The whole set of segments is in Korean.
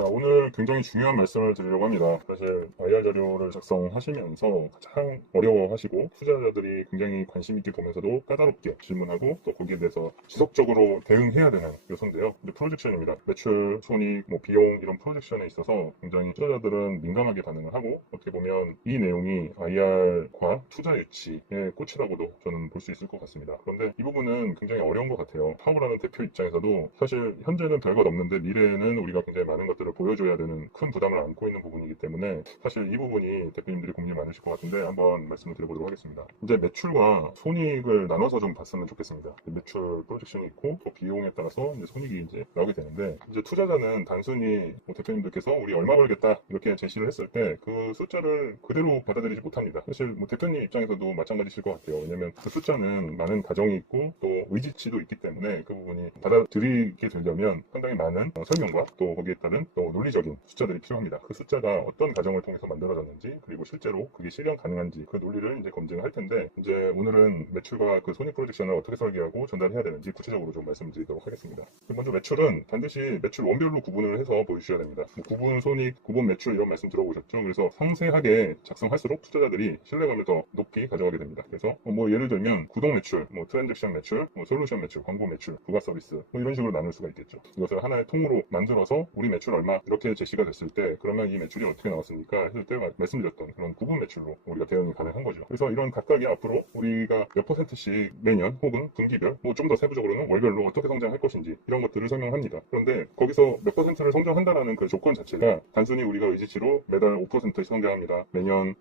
자, 오늘 굉장히 중요한 말씀을 드리려고 합니다. 사실 IR 자료를 작성하시면서 가장 어려워하시고 투자자들이 굉장히 관심 있게 보면서도 까다롭게 질문하고 또 거기에 대해서 지속적으로 대응해야 되는 요소인데요. 이제 프로젝션입니다. 매출, 손익, 비용 이런 프로젝션에 있어서 굉장히 투자자들은 민감하게 반응을 하고 어떻게 보면 이 내용이 IR과 투자 유치의 꽃이라고도 저는 볼 수 있을 것 같습니다. 그런데 이 부분은 굉장히 어려운 것 같아요. 파워라는 대표 입장에서도 사실 현재는 별것 없는데 미래에는 우리가 굉장히 많은 것들을 보여줘야 되는 큰 부담을 안고 있는 부분이기 때문에 사실 이 부분이 대표님들이 고민이 많으실 것 같은데 한번 말씀을 드려보도록 하겠습니다. 이제 매출과 손익을 나눠서 좀 봤으면 좋겠습니다. 매출 프로젝션이 있고 또 비용에 따라서 이제 손익이 이제 나오게 되는데 이제 투자자는 단순히 대표님들께서 우리 얼마 벌겠다 이렇게 제시를 했을 때 그 숫자를 그대로 받아들이지 못합니다. 사실 대표님 입장에서도 마찬가지실 것 같아요. 왜냐면 그 숫자는 많은 가정이 있고 또 의지치도 있기 때문에 그 부분이 받아들이게 되려면 상당히 많은 설명과 또 거기에 따른 또 논리적인 숫자들이 필요합니다. 그 숫자가 어떤 과정을 통해서 만들어졌는지 그리고 실제로 그게 실현 가능한지 그 논리를 이제 검증을 할 텐데 이제 오늘은 매출과 그 손익 프로젝션을 어떻게 설계하고 전달해야 되는지 구체적으로 좀 말씀드리도록 하겠습니다. 먼저 매출은 반드시 매출 원별로 구분을 해서 보여주셔야 됩니다. 구분 손익, 구분 매출 이런 말씀 들어보셨죠? 그래서 상세하게 작성할수록 투자자들이 신뢰감을 더 높이 가져가게 됩니다. 그래서 예를 들면 구독 매출, 트랜잭션 매출, 솔루션 매출, 광고 매출, 부가 서비스 이런 식으로 나눌 수가 있겠죠. 이것을 하나의 통으로 만들어서 우리 매출 얼마 이렇게 제시가 됐을 때 그러면 이 매출이 어떻게 나왔습니까? 했을 때 말씀드렸던 그런 구분 매출로 우리가 대응이 가능한 거죠. 그래서 이런 각각이 앞으로 우리가 몇 %씩 매년 혹은 분기별 좀 더 세부적으로는 월별로 어떻게 성장할 것인지 이런 것들을 설명합니다. 그런데 거기서 몇 %를 성장한다라는 그 조건 자체가 단순히 우리가 의지치로 매달 5%씩 성장합니다. 매년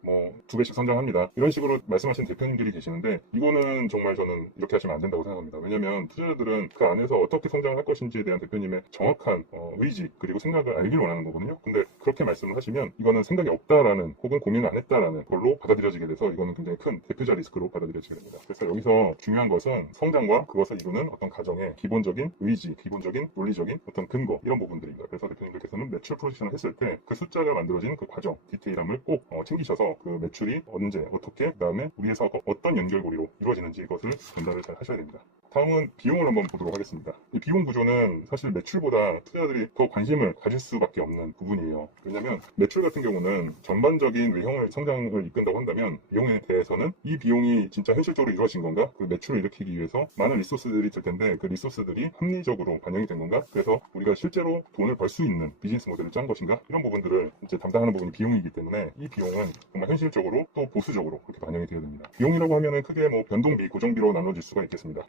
2배씩 성장합니다. 이런 식으로 말씀하신 대표님들이 계시는데 이거는 정말 저는 이렇게 하시면 안 된다고 생각합니다. 왜냐면 투자자들은 그 안에서 어떻게 성장할 것인지에 대한 대표님의 정확한 의지 그리고 생각을 알길 원하는 거거든요. 근데 그렇게 말씀을 하시면 이거는 생각이 없다라는 혹은 고민을 안 했다라는 걸로 받아들여지게 돼서 이거는 굉장히 큰 대표자 리스크로 받아들여지게 됩니다. 그래서 여기서 중요한 것은 성장과 그것을 이루는 어떤 가정의 기본적인 의지, 기본적인 논리적인 어떤 근거 이런 부분들입니다. 그래서 대표님들께서는 매출 프로젝션을 했을 때 그 숫자가 만들어진 그 과정, 디테일함을 꼭 챙기셔서 그 매출이 언제, 어떻게, 그 다음에 우리의 사업과 어떤 연결고리로 이루어지는지 이것을 전달을 잘 하셔야 됩니다. 다음은 비용을 한번 보도록 하겠습니다. 이 비용 구조는 사실 매출보다 투자자들이 더 관심을 가질 수밖에 없는 부분이에요. 왜냐하면 매출 같은 경우는 전반적인 외형을 성장을 이끈다고 한다면 비용에 대해서는 이 비용이 진짜 현실적으로 이루어진 건가? 그 매출을 일으키기 위해서 많은 리소스들이 들 텐데 그 리소스들이 합리적으로 반영이 된 건가? 그래서 우리가 실제로 돈을 벌 수 있는 비즈니스 모델을 짠 것인가? 이런 부분들을 이제 담당하는 부분이 비용이기 때문에 이 비용은 정말 현실적으로 또 보수적으로 그렇게 반영이 되어야 됩니다. 비용이라고 하면은 크게 변동비, 고정비로 나눠질 수가 있겠습니다.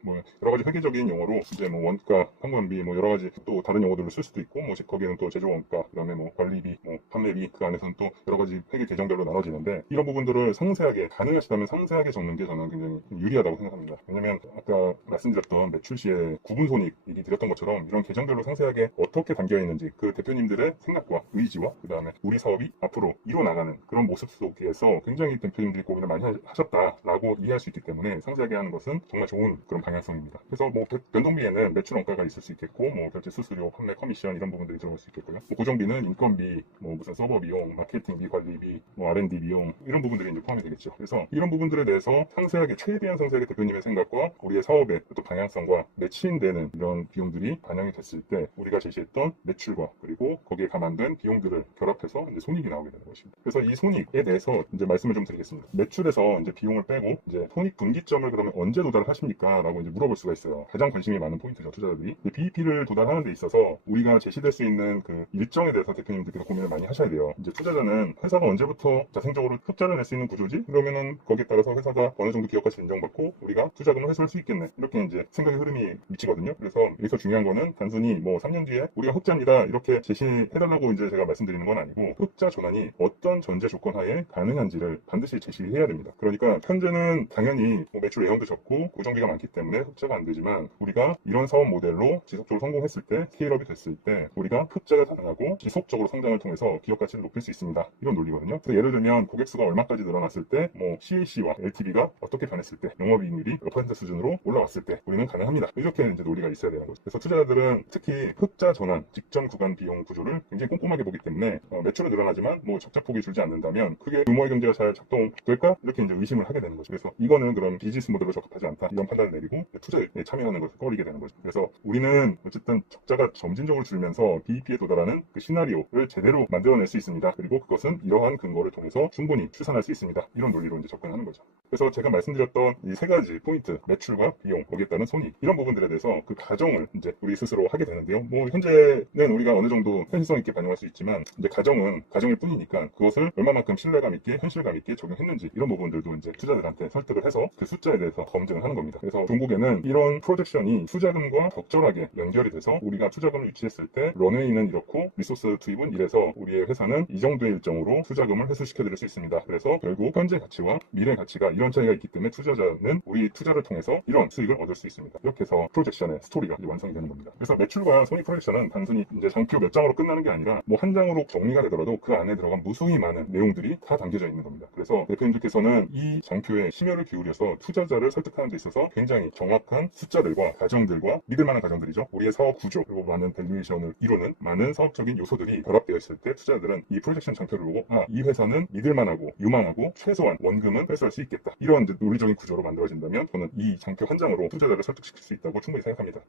여러 가지 회계적인 용어로 이제 원가, 판관비 여러 가지 또 다른 용어들을 쓸 수도 있고 거기에는 또 제조 원가, 그다음에 관리비, 판매비 그 안에서는 또 여러 가지 회계 계정별로 나눠지는데 이런 부분들을 상세하게 가능하시다면 상세하게 적는 게 저는 굉장히 유리하다고 생각합니다. 왜냐면 아까 말씀드렸던 매출 시에 구분 손익 얘기 드렸던 것처럼 이런 계정별로 상세하게 어떻게 담겨 있는지 그 대표님들의 생각과 의지와 그다음에 우리 사업이 앞으로 이뤄나가는 그런 모습 속에서 굉장히 대표님들이 고민을 많이 하셨다라고 이해할 수 있기 때문에 상세하게 하는 것은 정말 좋은 그런 방향성입니다. 그래서 변동비에는 매출 원가가 있을 수 있겠고 결제 수수료, 판매 커미션 이런 부분들이 들어올 수 있겠고요. 고정비는 인건비, 무슨 서버 비용, 마케팅비, 관리비, R&D 비용 이런 부분들이 이제 포함이 되겠죠. 그래서 이런 부분들에 대해서 상세하게 최대한 상세하게 대표님의 생각과 우리의 사업의 또 방향성과 매치인되는 이런 비용들이 반영이 됐을 때 우리가 제시했던 매출과 그리고 거기에 감안된 비용들을 결합해서 이제 손익이 나오게 되는 것입니다. 그래서 이 손익에 대해서 이제 말씀을 좀 드리겠습니다. 매출에서 이제 비용을 빼고 이제 손익 분기점을 그러면 언제 도달하십니까? 라고 이제 물어볼 수가 있어요. 가장 관심이 많은 포인트죠, 투자자들이. BEP를 도달하는 데 있어서 우리가 제시될 수 있는 그 일정에 대해서 대표님들께서 고민을 많이 하셔야 돼요. 이제 투자자는 회사가 언제부터 자생적으로 흑자를 낼 수 있는 구조지? 그러면은 거기에 따라서 회사가 어느 정도 기업가치 인정받고 우리가 투자금을 회수할 수 있겠네. 이렇게 이제 생각의 흐름이 미치거든요. 그래서 여기서 중요한 거는 단순히 3년 뒤에 우리가 흑자입니다. 이렇게 제시해달라고 이제 제가 말씀드리는 건 아니고 흑자 전환이 어떤 전제 조건 하에 가능한지를 반드시 제시해야 됩니다. 그러니까 현재는 당연히 매출 외형도 적고 고정비가 많기 때문에 흑자가 안 되지만 우리가 이런 사업 모델로 지속적으로 성공했을 때 스케일업이 됐을 때 우리가 흑자가 가능하고 지속적으로 성장을 통해서 기업 가치를 높일 수 있습니다. 이런 논리거든요. 그래서 예를 들면 고객 수가 얼마까지 늘어났을 때, 뭐 CAC와 LTV가 어떻게 변했을 때, 영업이익률이 몇 퍼센트 수준으로 올라왔을 때 우리는 가능합니다. 이렇게 이제 논리가 있어야 되는 거죠. 그래서 투자자들은 특히 흑자 전환, 직전 구간 비용 구조를 굉장히 꼼꼼하게 보기 때문에 매출은 늘어나지만 뭐 적자폭이 줄지 않는다면 그게 규모의 경제가 잘 작동될까? 이렇게 이제 의심을 하게 되는 거죠. 그래서 이거는 그런 비즈니스 모델로 적합하지 않다. 이런 판단을 내리고 투자에 참여하는 것을 꺼리게 되는 거죠. 그래서 우리는 어쨌든 적자가 점진적으로 줄면서 BEP에 도달하는 그 시나리오를 제대로 만들어낼 수 있습니다. 그리고 그것은 이러한 근거를 통해서 충분히 추산할 수 있습니다. 이런 논리로 이제 접근하는 거죠. 그래서 제가 말씀드렸던 이 세 가지 포인트, 매출과 비용, 거기에 따른 손익, 이런 부분들에 대해서 그 가정을 이제 우리 스스로 하게 되는데요. 뭐 현재는 우리가 어느 정도 현실성 있게 반영할 수 있지만 이제 가정은 가정일 뿐이니까 그것을 얼마만큼 신뢰감 있게, 현실감 있게 적용했는지 이런 부분들도 이제 투자들한테 설득을 해서 그 숫자에 대해서 검증을 하는 겁니다. 그래서 종국에는 이런 프로젝션이 투자금과 적절하게 연결이 돼서 우리가 투자금을 유치했을 때 런웨이는 이렇고 리소스 투입은 이래서 우리의 회사는 이 정도의 일정으로 투자금을 회수시켜 드릴 수 있습니다. 그래서 결국 현재 가치와 미래 가치가 이런 차이가 있기 때문에 투자자는 우리 투자를 통해서 이런 수익을 얻을 수 있습니다. 이렇게 해서 프로젝션의 스토리가 완성이 되는 겁니다. 그래서 매출과 손익 프로젝션은 단순히 이제 장표 몇 장으로 끝나는 게 아니라 뭐 한 장으로 정리가 되더라도 그 안에 들어간 무수히 많은 내용들이 다 담겨져 있는 겁니다. 그래서 대표님들께서는 이 장표에 심혈을 기울여서 투자자를 설득하는 데 있어서 굉장히 정확한 숫자들과 가정들과 믿을 만한 가정들이죠. 우리의 사업 구조 그리고 많은 밸류에이션을 이루는 많은 사업적인 요소들이 결합되어 있을 때 투자자들은 이 프로젝션 장표를 보고 이 회사는 믿을 만하고 유망하고 최소한 원금은 회수할 수 있겠다. 이런 논리적인 구조로 만들어진다면 저는 이 장표 한 장으로 투자자를 설득시킬 수 있다고 충분히 생각합니다.